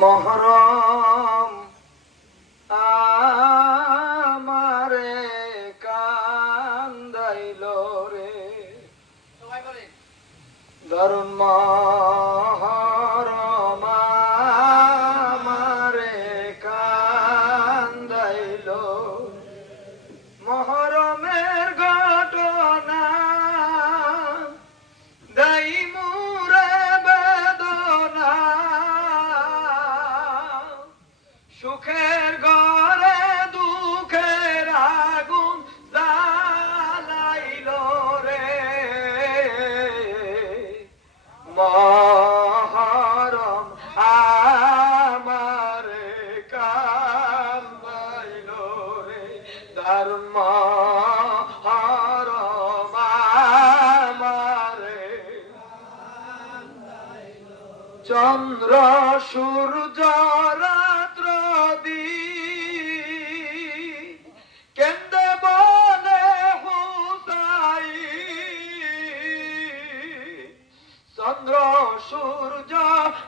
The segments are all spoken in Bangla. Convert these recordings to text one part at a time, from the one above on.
মহরম আমারে কান্দাইল রে। দারুণ মা সুখের ঘরে দুঃখের আগুন জ্বালাইল রে। মহরম আমার কাল রে। ধর্ম চন্দ্র সূর্য চন্দ্র সূর্য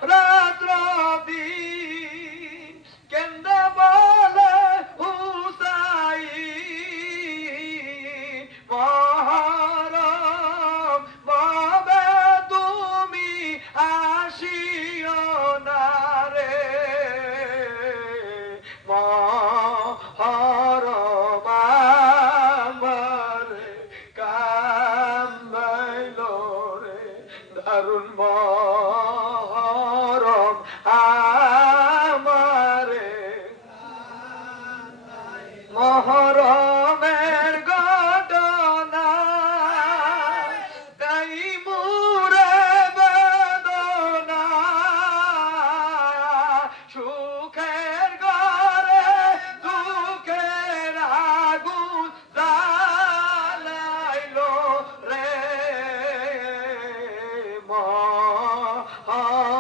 রাত্র দিন Mar. Heart.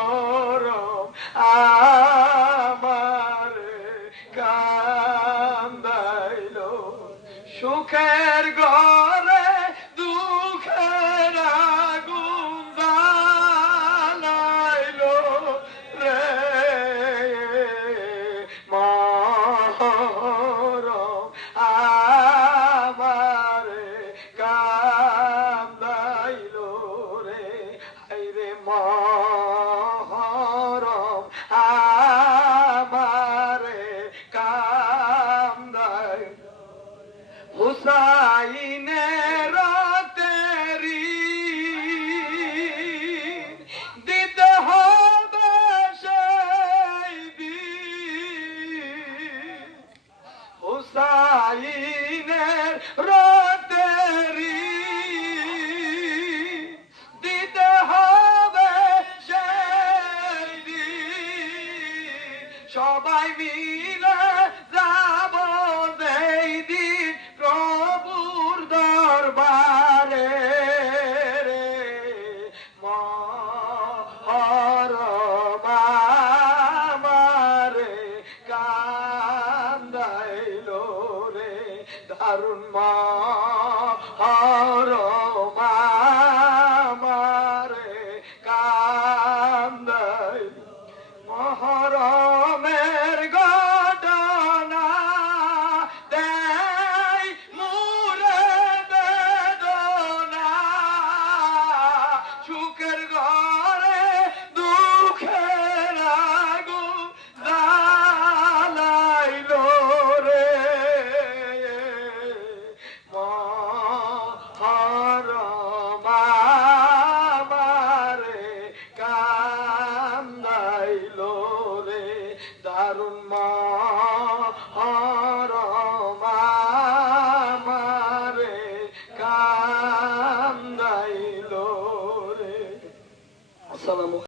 মরম আ ah. সবাই মিলে যাব সেই দিন প্রভুর দরবারে দারুণ মা হর মা